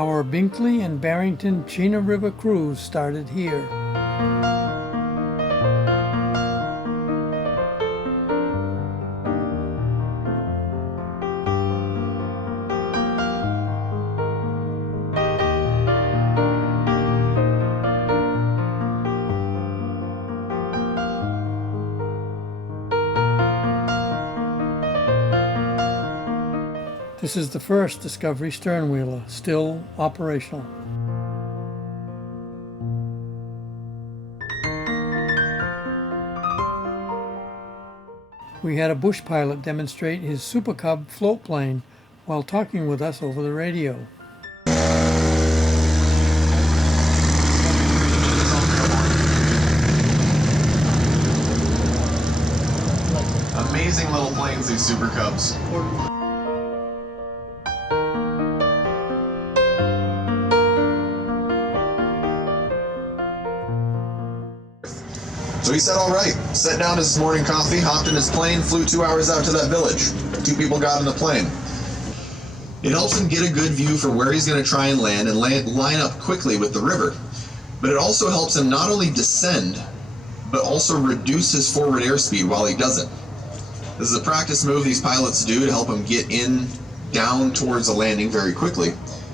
Our Binkley and Barrington Chena River cruise started here. This is the first Discovery sternwheeler, still operational. We had a bush pilot demonstrate his Super Cub float plane while talking with us over the radio. Amazing little planes, these Super Cubs. So he said, all right, sat down his morning coffee, hopped in his plane, flew 2 hours out to that village. 2 people got in the plane. It helps him get a good view for where he's going to try and land and line up quickly with the river. But it also helps him not only descend, but also reduce his forward airspeed while he does it. This is a practice move these pilots do to help him get down towards a landing very quickly.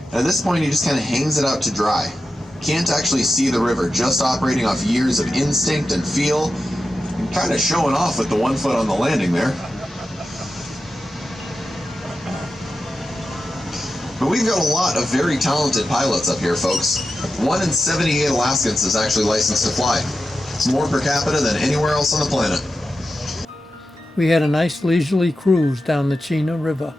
And at this point, he just kind of hangs it out to dry. Can't actually see the river, just operating off years of instinct and feel, and kind of showing off with the 1 foot on the landing there. But we've got a lot of very talented pilots up here, folks. 1 in 78 Alaskans is actually licensed to fly. It's more per capita than anywhere else on the planet. We had a nice leisurely cruise down the Chena River.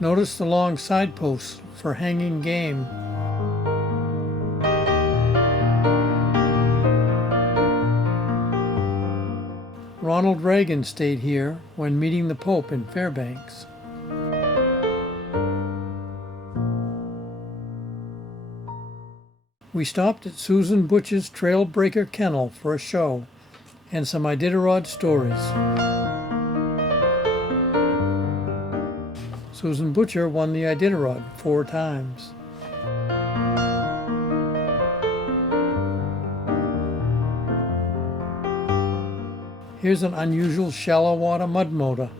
Notice the long side posts for hanging game. Ronald Reagan stayed here when meeting the Pope in Fairbanks. We stopped at Susan Butch's Trailbreaker Kennel for a show and some Iditerod stories. Susan Butcher won the Iditerod 4 times. Here's an unusual shallow water mud motor.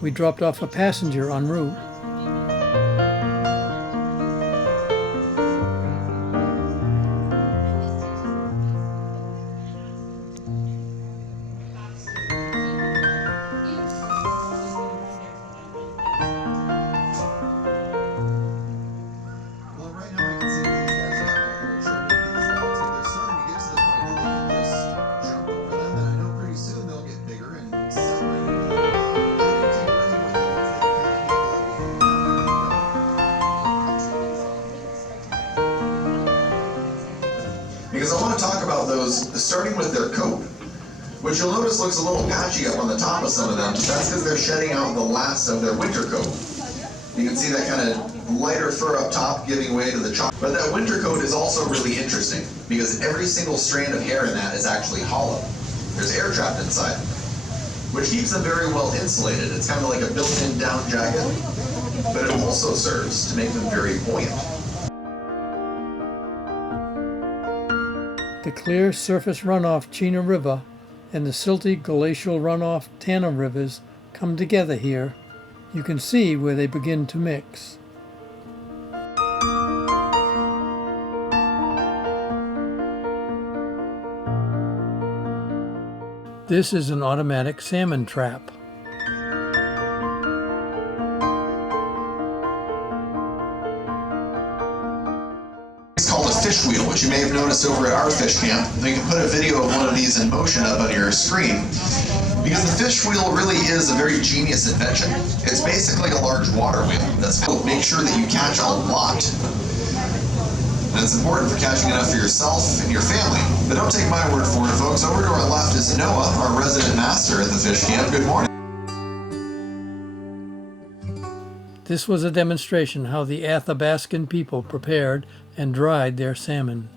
We dropped off a passenger en route. Because I want to talk about those, starting with their coat, which you'll notice looks a little patchy up on the top of some of them. That's because they're shedding out the last of their winter coat. You can see that kind of lighter fur up top giving way to the chocolate. But that winter coat is also really interesting because every single strand of hair in that is actually hollow. There's air trapped inside, which keeps them very well insulated. It's kind of like a built-in down jacket, but it also serves to make them very buoyant. The clear surface runoff Chena River and the silty glacial runoff Tana rivers come together here. You can see where they begin to mix. This is an automatic salmon trap. It's called a fish wheel, which you may have noticed over at our fish camp. You can put a video of one of these in motion up on your screen. Because the fish wheel really is a very genius invention. It's basically a large water wheel that's built to make sure that you catch a lot. And it's important for catching enough for yourself and your family. But don't take my word for it, folks. Over to our left is Noah, our resident master at the fish camp. Good morning. This was a demonstration how the Athabascan people prepared and dried their salmon.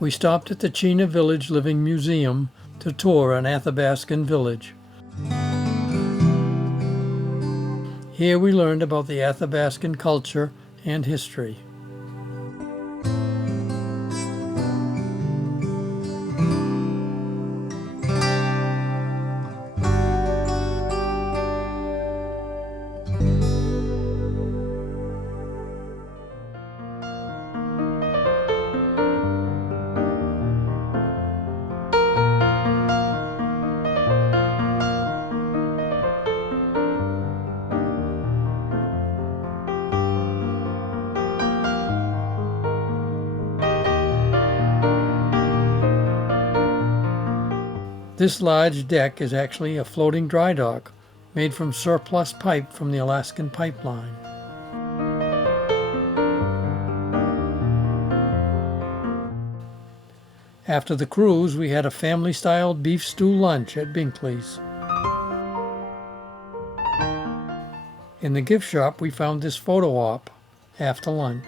We stopped at the Chena River Living Museum to tour an Athabascan village. Here we learned about the Athabascan culture and history. This large deck is actually a floating dry dock made from surplus pipe from the Alaskan Pipeline. After the cruise, we had a family-style beef stew lunch at Binkley's. In the gift shop, we found this photo op after lunch.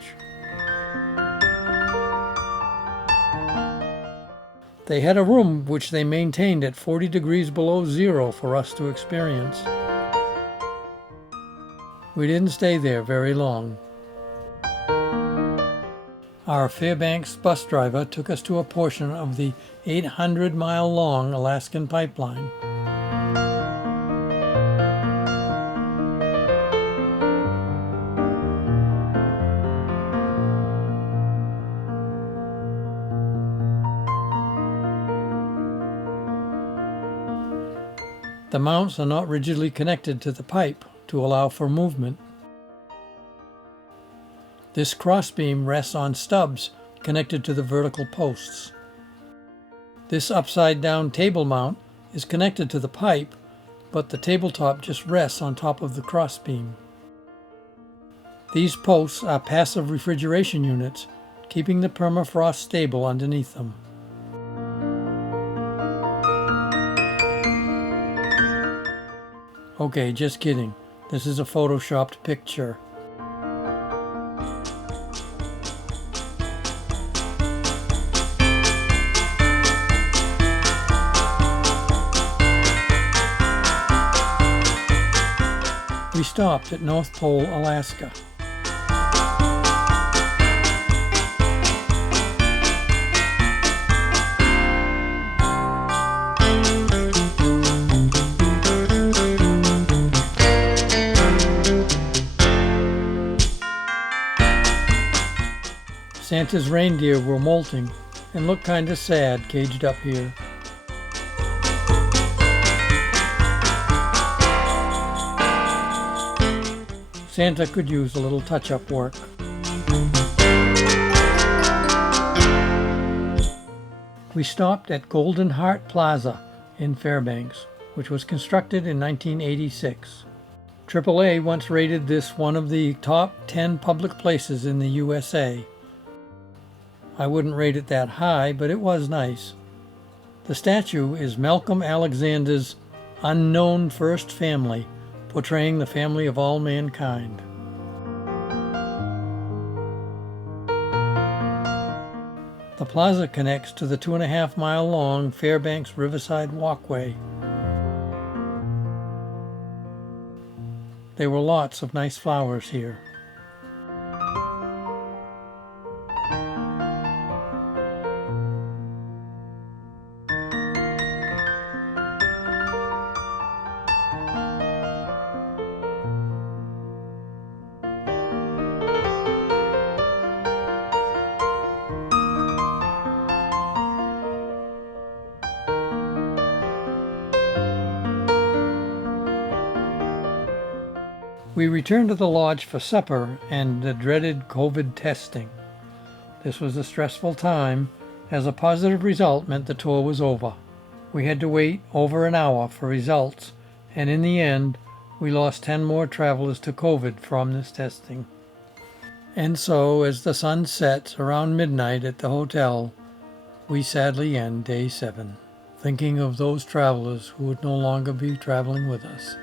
They had a room which they maintained at 40 degrees below zero for us to experience. We didn't stay there very long. Our Fairbanks bus driver took us to a portion of the 800-mile-long Alaskan Pipeline. The mounts are not rigidly connected to the pipe to allow for movement. This crossbeam rests on stubs connected to the vertical posts. This upside-down table mount is connected to the pipe, but the tabletop just rests on top of the crossbeam. These posts are passive refrigeration units, keeping the permafrost stable underneath them. Okay, just kidding. This is a photoshopped picture. We stopped at North Pole, Alaska. Santa's reindeer were molting and looked kinda sad caged up here. Santa could use a little touch-up work. We stopped at Golden Heart Plaza in Fairbanks, which was constructed in 1986. AAA once rated this one of the top 10 public places in the USA. I wouldn't rate it that high, but it was nice. The statue is Malcolm Alexander's unknown first family, portraying the family of all mankind. The plaza connects to the 2.5-mile-long Fairbanks Riverside Walkway. There were lots of nice flowers here. We We returned to the lodge for supper and the dreaded COVID testing. This was a stressful time, as a positive result meant the tour was over. We had to wait over an hour for results, and in the end, we lost 10 more travelers to COVID from this testing. And so, as the sun sets around midnight at the hotel, we sadly end day 7, thinking of those travelers who would no longer be traveling with us.